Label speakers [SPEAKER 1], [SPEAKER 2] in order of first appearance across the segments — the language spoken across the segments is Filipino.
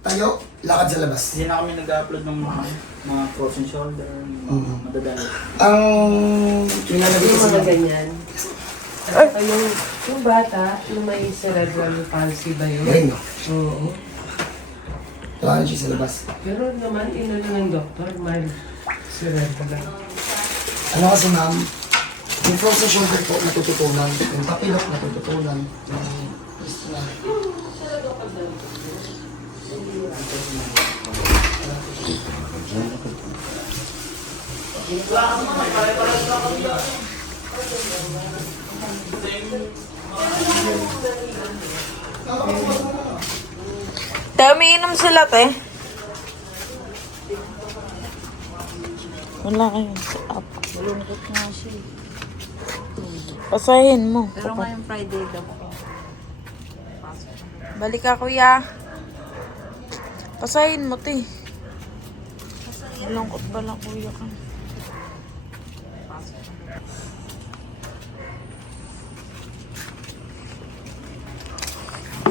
[SPEAKER 1] Tayo, lakad sa labas.
[SPEAKER 2] Hindi na kami nag-upload ng mga, mga frozen shoulder, yung mga
[SPEAKER 1] Mhm.
[SPEAKER 2] madadali.
[SPEAKER 1] Ang nilalagay
[SPEAKER 3] Yung
[SPEAKER 1] ko sa
[SPEAKER 3] mga ganyan. Saka yung, yung bata, yung may cerebral palsy ba yun?
[SPEAKER 1] Galing, no?
[SPEAKER 3] Oo.
[SPEAKER 1] Lakad siya sa labas.
[SPEAKER 3] Pero naman, inano ng doktor, mild cerebral.
[SPEAKER 1] Ano kasi ma'am, yung frozen shoulder po natututunan, yung tapilok natututunan, yung na.
[SPEAKER 4] Te, umiinom sila, te. Wala kayong up. Malungkot nga siya. Pasahin mo.
[SPEAKER 5] Pero ngayong Friday daw.
[SPEAKER 4] Balik ka, kuya. Pasahin mo, te. Malungkot ba lang, kuya ka?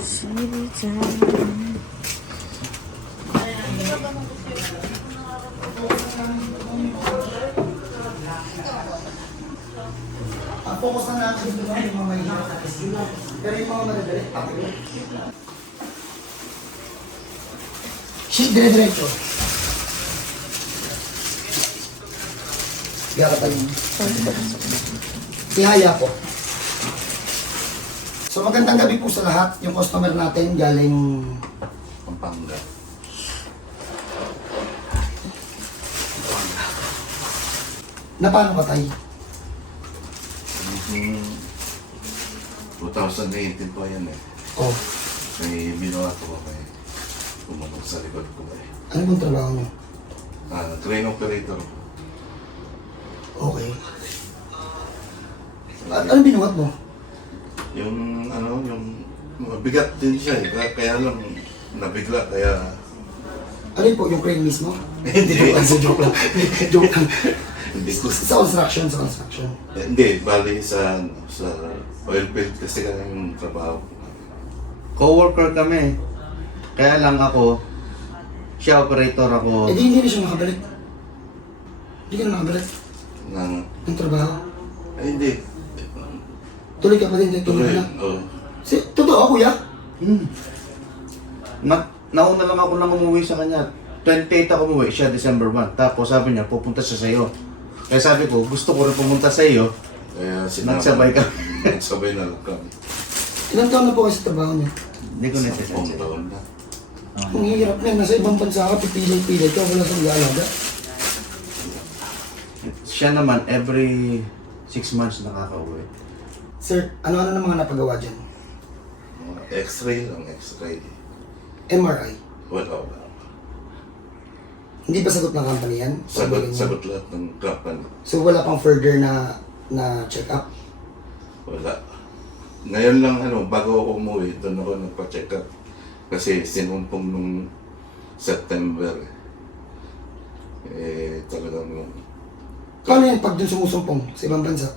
[SPEAKER 4] Sinitan.
[SPEAKER 1] Ang focus na natin dito yung mga mahihirap lang. Pero yung mga madadali, tapilok. Dire-diretso. Gara tayo. Tihaya po. So magandang gabi po sa lahat. Yung customer natin galing
[SPEAKER 6] Pampanga.
[SPEAKER 1] na paano ka tayo?
[SPEAKER 6] Mm, 2018 po yan eh.
[SPEAKER 1] Oh,
[SPEAKER 6] May binawa ko kay pumunok sa likod ko eh.
[SPEAKER 1] ano bang trabaho niyo?
[SPEAKER 6] Ah, crane operator.
[SPEAKER 1] Okay. At ano binuhat mo?
[SPEAKER 6] Yung ano, yung mabigat din siya eh. Kaya, kaya lang nabigla kaya
[SPEAKER 1] Ano yun po, yung crane mismo?
[SPEAKER 6] Hindi.
[SPEAKER 1] Joke lang, joke lang. joke lang.
[SPEAKER 6] hindi ko
[SPEAKER 1] Sa construction, sa construction.
[SPEAKER 6] eh, hindi bali sa sa oil field kasi kaya yung trabaho ko.
[SPEAKER 7] Co-worker kami. Kaya lang ako, siya operator ako.
[SPEAKER 1] Eh di hindi na siya makabalik. Hindi ka na makabalik
[SPEAKER 6] ng
[SPEAKER 1] ng trabaho.
[SPEAKER 6] ay, hindi
[SPEAKER 1] Tuloy ka pa din, tuloy
[SPEAKER 6] tuloy
[SPEAKER 1] ka na.
[SPEAKER 6] oh,
[SPEAKER 1] Si, totoo, kuya.
[SPEAKER 7] Hmm. Na, nauna lang ako nang umuwi sa kanya. 28 ako umuwi, siya December 1. Tapos sabi niya, pupunta siya sa iyo. Kaya sabi ko, gusto ko rin pumunta sa iyo.
[SPEAKER 6] kaya sinama-
[SPEAKER 7] Nagsabay ka.
[SPEAKER 6] nagsabay na lang kami
[SPEAKER 1] Ilan taon na po kayo sa trabaho niyo?
[SPEAKER 7] Hindi ko
[SPEAKER 6] Sampung
[SPEAKER 7] necessary.
[SPEAKER 6] taon na
[SPEAKER 1] Ang hirap na, nasa ibang bansa ka, pipilay-pilay ka, wala kang gaalaga.
[SPEAKER 7] Siya naman, every 6 months nakaka-uwi.
[SPEAKER 1] Sir, ano-ano na mga napagawa dyan?
[SPEAKER 6] Mga X-ray lang, X-ray.
[SPEAKER 1] MRI.
[SPEAKER 6] Wala, wala.
[SPEAKER 1] Hindi ba sagot ng company yan?
[SPEAKER 6] Sagot,
[SPEAKER 1] niya.
[SPEAKER 6] sagot lahat ng company.
[SPEAKER 1] So wala pang further na na check up?
[SPEAKER 6] Wala. Ngayon lang, ano, bago ako umuwi, doon ako nagpa-check up. Kasi sinumpong nung September. Eh, talagang
[SPEAKER 1] Paano yan pag dun sumusumpong sa ibang bansa?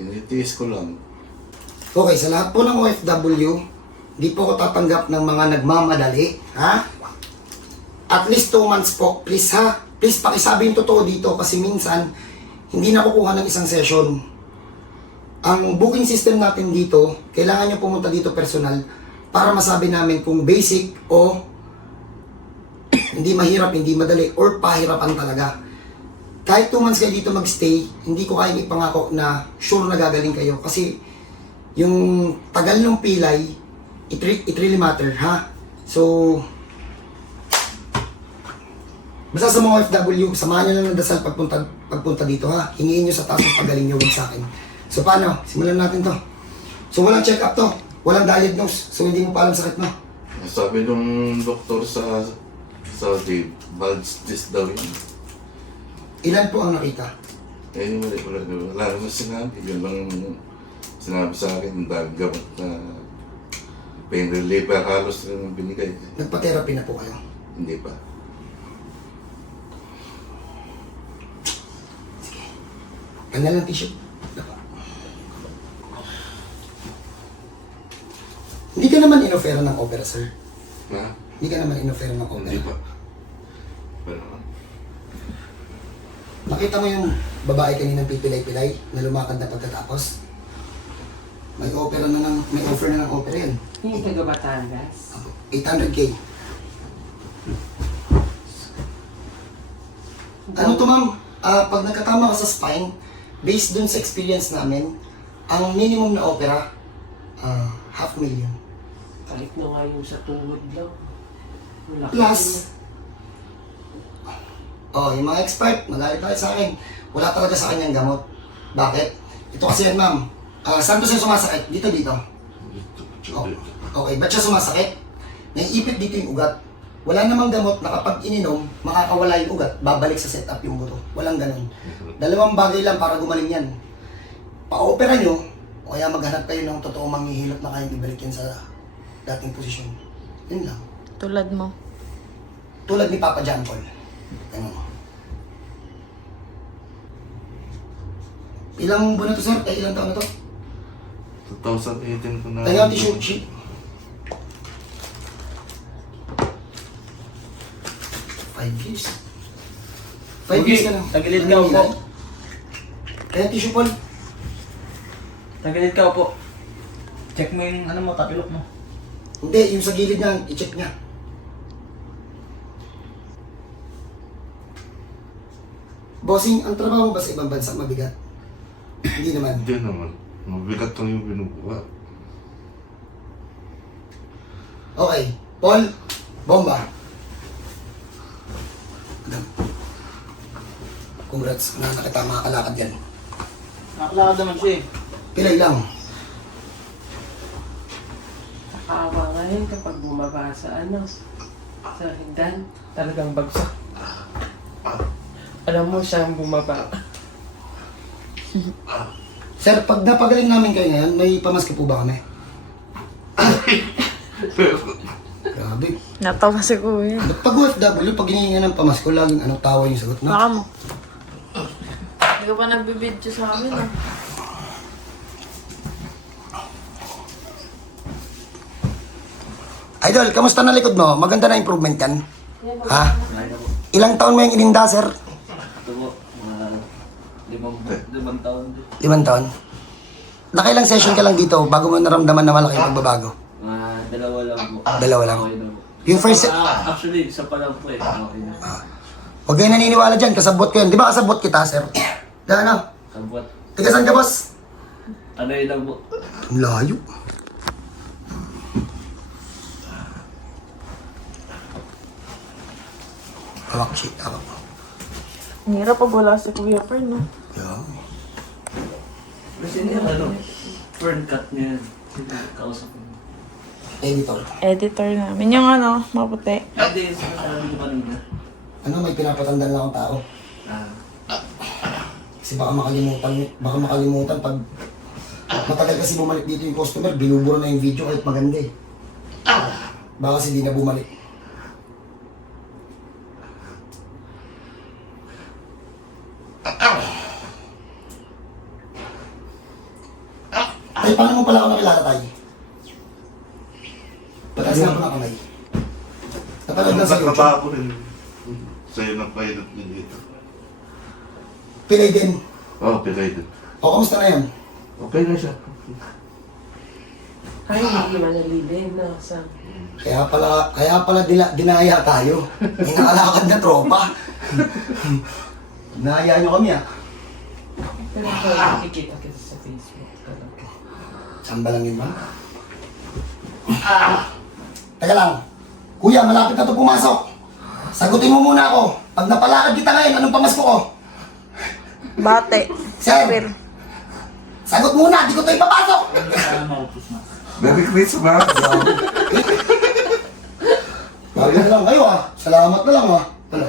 [SPEAKER 6] tinitiis ko lang.
[SPEAKER 1] Okay, sa lahat po ng OFW, di po ako tatanggap ng mga nagmamadali, ha? At least 2 months po, please ha? Please pakisabi yung totoo dito kasi minsan, hindi nakukuha ng isang session. Ang booking system natin dito, kailangan nyo pumunta dito personal para masabi namin kung basic o hindi mahirap, hindi madali, or pahirapan talaga. Kahit 2 months kayo dito magstay, hindi ko kayang ipangako na sure na gagaling kayo kasi yung tagal ng pilay, it, re- it really matter, ha? So, basta sa mga OFW, samahan nyo lang ng dasal pagpunta, pagpunta dito, ha? Hingiin nyo sa taas ang pagaling nyo sa akin. So, paano? Simulan natin to. So, walang check-up to. Walang diagnose. So, hindi mo pa alam sakit mo.
[SPEAKER 6] Sabi nung doktor sa Saudi, bulge disc daw yun.
[SPEAKER 1] Ilan po ang nakita?
[SPEAKER 6] Eh, wala, wala, wala naman sinabi. Yun lang sinabi sa akin, dahil gamot na pain reliever halos rin ang binigay.
[SPEAKER 1] Nagpa-therapy na po kayo.
[SPEAKER 6] Hindi pa.
[SPEAKER 1] Tanggal ng t-shirt. Hindi ka naman inofera ng opera, sir.
[SPEAKER 6] Ha?
[SPEAKER 1] Hindi ka naman in-offer ng opera.
[SPEAKER 6] Hindi pa. Pero,
[SPEAKER 1] Nakita mo yung babae kaninang pipilay-pilay na lumakad na pagkatapos? May opera na ng, may offer na ng opera yan.
[SPEAKER 3] Yung taga Batangas.
[SPEAKER 1] 800k. Ano to ma'am? Ah, pag nagkatama ka sa spine, based dun sa experience namin, ang minimum na opera, ah, half million.
[SPEAKER 3] Kahit na nga yung sa tuhod lang. Ang laki
[SPEAKER 1] Plus, oh, yung mga expert, magalit tayo sa akin. Wala talaga sa kanyang gamot. Bakit? Ito kasi yan, ma'am. Ah, saan to siya sumasakit? Dito, dito. Oh, okay, ba't siya sumasakit? Naiipit dito yung ugat. Wala namang gamot na kapag ininom, makakawala yung ugat, babalik sa setup yung buto. Walang ganun. Dalawang bagay lang para gumaling yan. Pa-opera nyo, o kaya maghanap kayo ng totoong manghihilot na kayang ibalik yan sa dating posisyon. Yun lang.
[SPEAKER 4] Tulad mo.
[SPEAKER 1] Tulad ni Papa John Paul. Ganun. Ilang buwan na to, sir? Eh, ilang taon na to?
[SPEAKER 6] 2018 ko na.
[SPEAKER 1] Tayo ang tissue sheet. Five years. Five years ka na.
[SPEAKER 2] Tagilid ka po.
[SPEAKER 1] Kaya tissue Paul.
[SPEAKER 2] Tagilid ka po. Check mo yung ano mo, tapilok mo.
[SPEAKER 1] Hindi, yung sa gilid niya, i-check niya. Bossing, ang trabaho mo ba sa ibang bansa mabigat? Hindi naman.
[SPEAKER 6] Hindi naman. Mabigat lang yung binubuhat.
[SPEAKER 1] Okay. Paul, bomba. Madam. Congrats na nakita makakalakad yan.
[SPEAKER 2] Nakakalakad naman siya eh.
[SPEAKER 1] Pilay lang.
[SPEAKER 3] Nakakawa nga yun kapag bumaba sa ano, sa higdan, talagang bagsak. Alam mo siyang bumaba.
[SPEAKER 1] Sir, pag napagaling namin kayo ngayon, may pamaski po ba kami? Grabe.
[SPEAKER 4] Natawa si kuya.
[SPEAKER 1] Ba't pag OFW, pag hinihinga ng pamasko, laging anong tawa yung sagot na?
[SPEAKER 4] Baka mo. Hindi ka pa nagbibidyo sa amin ah.
[SPEAKER 1] Idol, kamusta na likod mo? Maganda na improvement yan? Ha? Ilang taon mo yung ininda, sir?
[SPEAKER 2] Ito po, mga limang, limang taon din.
[SPEAKER 1] Limang taon. Nakailang session ka lang dito bago mo naramdaman na malaki yung pagbabago?
[SPEAKER 2] Mga dalawa lang po.
[SPEAKER 1] Dalawa lang.
[SPEAKER 2] Okay na po.
[SPEAKER 1] Yung first...
[SPEAKER 2] Ah, actually, isa pa lang po eh. Okay na.
[SPEAKER 1] Huwag kayo naniniwala dyan, kasabot ko yan. Di ba kasabot kita, sir? Da, ano?
[SPEAKER 2] Sabot.
[SPEAKER 1] Tiga saan ka, boss?
[SPEAKER 2] Ano yun lang po.
[SPEAKER 1] Ang layo. Hawak, shit, hawak.
[SPEAKER 4] Ang hirap pag wala si Kuya Fern, no?
[SPEAKER 1] Yeah.
[SPEAKER 2] Kasi niya ano, fern cut niya kausap mo?
[SPEAKER 1] Editor.
[SPEAKER 4] Editor namin. Yung ano, maputi.
[SPEAKER 2] Hindi, sinasabi mo kanina.
[SPEAKER 1] Ano, may pinapatandaan lang akong tao.
[SPEAKER 2] Ah,
[SPEAKER 1] Kasi baka makalimutan, baka makalimutan pag matagal kasi bumalik dito yung customer, binubura na yung video kahit maganda eh. Baka kasi di na bumalik. Paano mo pala ako nakilala tayo? Pataas nga po na kamay. Napanood lang sa YouTube.
[SPEAKER 6] Nakatrabaho rin. Sa'yo ng pilot niya dito.
[SPEAKER 1] Pilay din.
[SPEAKER 6] Oo, oh, pilay din.
[SPEAKER 1] O, kamusta na yan?
[SPEAKER 6] Okay na siya.
[SPEAKER 3] Ay, hindi man nalilin na sa...
[SPEAKER 1] Kaya pala, kaya pala dila, dinaya tayo. May nakalakad na tropa. Dinaya nyo kami ah.
[SPEAKER 3] Pero nakikita
[SPEAKER 1] Saan ba lang yun, ma'am? Teka lang. Kuya, malapit na to pumasok. Sagutin mo muna ako. Pag napalakad kita ngayon, anong pamasko ko?
[SPEAKER 4] Bate.
[SPEAKER 1] Sir, sagot muna, di ko to ipapasok.
[SPEAKER 2] ah.
[SPEAKER 6] Merry Christmas!
[SPEAKER 1] Bago na lang kayo ah. Salamat na lang ah. Ano?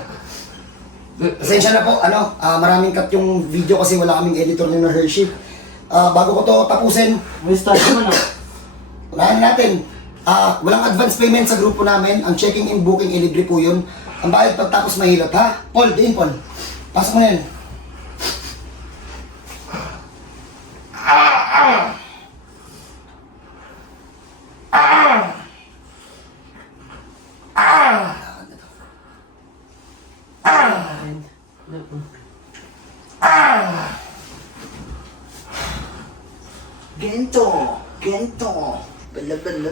[SPEAKER 1] Pasensya na po, ano, ah, maraming cut yung video kasi wala kaming editor ni na Hershey. Ah, bago ko to tapusin,
[SPEAKER 2] naman ah.
[SPEAKER 1] Unahin natin. Ah, walang advance payment sa grupo namin. Ang checking in booking ilibre po yun. Ang bayad pagtapos mahilot, ha? Paul, din Paul. Pasok mo na yun.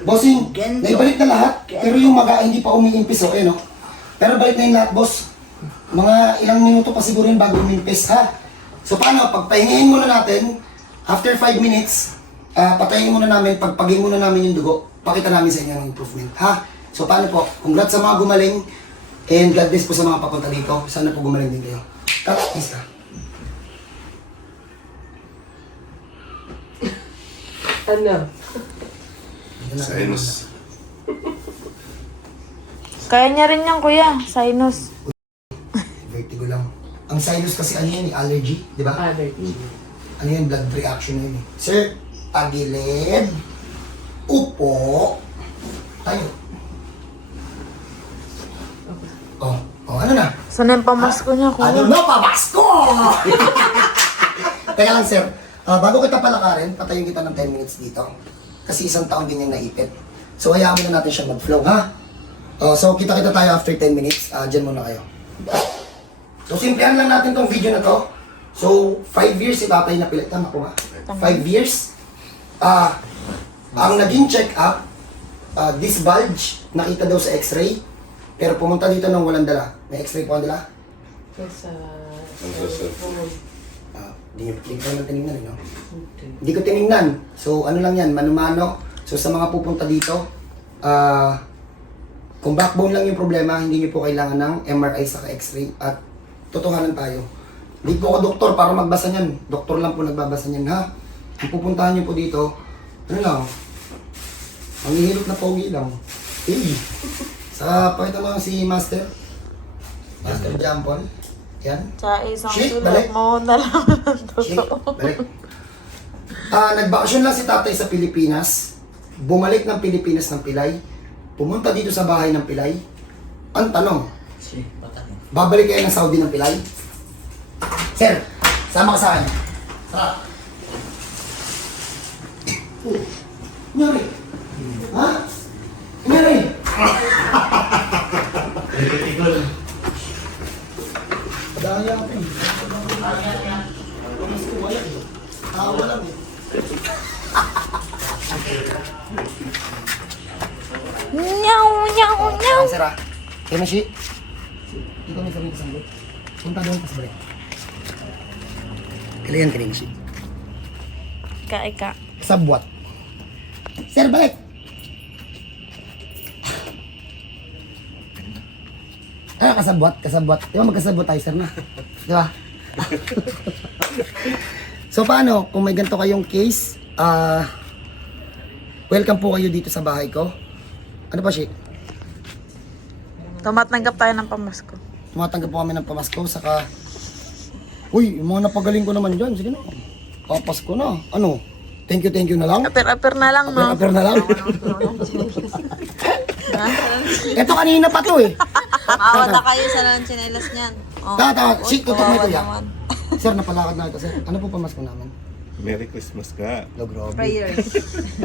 [SPEAKER 1] Bossing, naibalik na lahat, pero yung maga hindi pa umiimpis, okay, no? Pero balik na yung lahat, boss. Mga ilang minuto pa siguro yun bago umimpis, ha? So paano, pagpahingahin muna natin, after 5 minutes, ah patayin muna namin, pagpagin muna namin yung dugo, pakita namin sa inyo ang improvement, ha? So paano po, congrats sa mga gumaling, and God bless po sa mga papunta dito. Sana po gumaling din kayo. Cut, please ka.
[SPEAKER 3] Ano?
[SPEAKER 6] Sinus.
[SPEAKER 4] Kaya niya rin yan, kuya. Sinus.
[SPEAKER 1] Vertigo lang. Ang sinus kasi ano yan, eh, allergy, di ba?
[SPEAKER 3] Allergy.
[SPEAKER 1] ano yun, blood reaction yun eh. Sir, tagilid, upo, tayo. Oh, oh, ano na?
[SPEAKER 4] Sana yung pamasko niya, kuya.
[SPEAKER 1] Ano na, pabasko! Teka lang, sir. Ah, bago kita palakarin, patayin kita ng 10 minutes dito. Kasi isang taon din yung naipit. So, hayaan mo na natin siya mag-flow, ha? Oh, so, kita-kita tayo after 10 minutes. Ah, dyan muna kayo. So, simplihan lang natin tong video na to. So, 5 years si tatay na pilit. Tama ko ba? 5 years. Ah, ang naging check-up, ah, this bulge, nakita daw sa x-ray. Pero pumunta dito nang walang dala. May x-ray po ang dala?
[SPEAKER 3] Sa...
[SPEAKER 6] Sasal.
[SPEAKER 1] Ah, di, di ko naman tinignan, eh, no? Hindi ko tinignan. So, ano lang yan, manumano. So, sa mga pupunta dito, ah, kung backbone lang yung problema, hindi niyo po kailangan ng MRI sa x-ray at totohanan tayo. Hindi po ako doktor para magbasa niyan. Doktor lang po nagbabasa niyan, ha? Ang pupuntahan niyo po dito, ano lang, ang hihilot na pogi lang. Hey! Sa, pakita mo si Master. Master Jampon. Yan.
[SPEAKER 4] Sa isang
[SPEAKER 1] Shit,
[SPEAKER 4] sulok
[SPEAKER 1] balik.
[SPEAKER 4] mo na lang.
[SPEAKER 1] Shake, balik. Ah, nagbakasyon lang si tatay sa Pilipinas. Bumalik ng Pilipinas ng Pilay. Pumunta dito sa bahay ng Pilay. Ang tanong, babalik kayo ng Saudi ng Pilay? Sir, sama ka sa akin. Tara. Oh, Nyari. Ha? Nyari. Daya ko eh. Wala eh. Tawa lang eh.
[SPEAKER 4] Nyaw, nyaw, nyaw.
[SPEAKER 1] Ang sira. Kaya Mashi. Ikaw may sabihin kasama. Punta doon pas balik. Kailangan ka rin, Mashi.
[SPEAKER 4] Ika, ika.
[SPEAKER 1] Sabwat. Sir, balik! Ah, kasabwat, kasabwat. Di ba magkasabwat tayo, sir, na? Di ba? so, paano? Kung may ganito kayong case, ah, welcome po kayo dito sa bahay ko. Ano pa, Shi?
[SPEAKER 4] Tumatanggap tayo ng pamasko.
[SPEAKER 1] Tumatanggap po kami ng pamasko, saka... Uy, yung mga napagaling ko naman dyan. Sige na. Papasko na. Ano? Thank you, thank you na lang.
[SPEAKER 4] Apir-apir na lang, no?
[SPEAKER 1] Apir na lang. Ito kanina pa to eh.
[SPEAKER 5] Maawa na kayo sa lang chinelas niyan. Oh.
[SPEAKER 1] Tata, shit, tutok mo ito yan. Sir, napalakad na ito, sir. Ano po pamasko namin?
[SPEAKER 6] Merry Christmas ka.
[SPEAKER 1] No, grabe.
[SPEAKER 5] Prayers.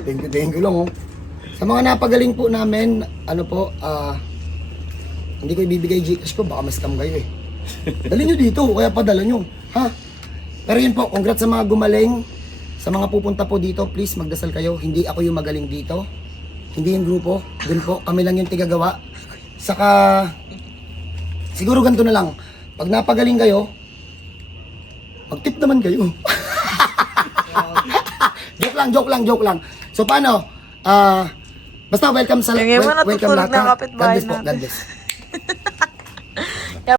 [SPEAKER 1] Thank you, thank you lang, oh. Sa mga napagaling po namin, ano po, ah, hindi ko ibibigay Gcash ko, baka mas scam kayo eh. Dali nyo dito, kaya padala nyo. Ha? Pero yun po, congrats sa mga gumaling. Sa mga pupunta po dito, please magdasal kayo. Hindi ako yung magaling dito. Hindi yung grupo. Dun po, kami lang yung tigagawa. Saka, siguro ganito na lang. Pag napagaling kayo, mag-tip naman kayo. joke lang, joke lang, joke lang. So paano? Ah, basta welcome sa
[SPEAKER 4] Tingin mo,
[SPEAKER 1] wel- welcome
[SPEAKER 4] natutulog
[SPEAKER 1] lahat.
[SPEAKER 4] na
[SPEAKER 1] ha?
[SPEAKER 4] kapitbahay
[SPEAKER 1] God bless po,
[SPEAKER 4] natin.
[SPEAKER 1] God bless.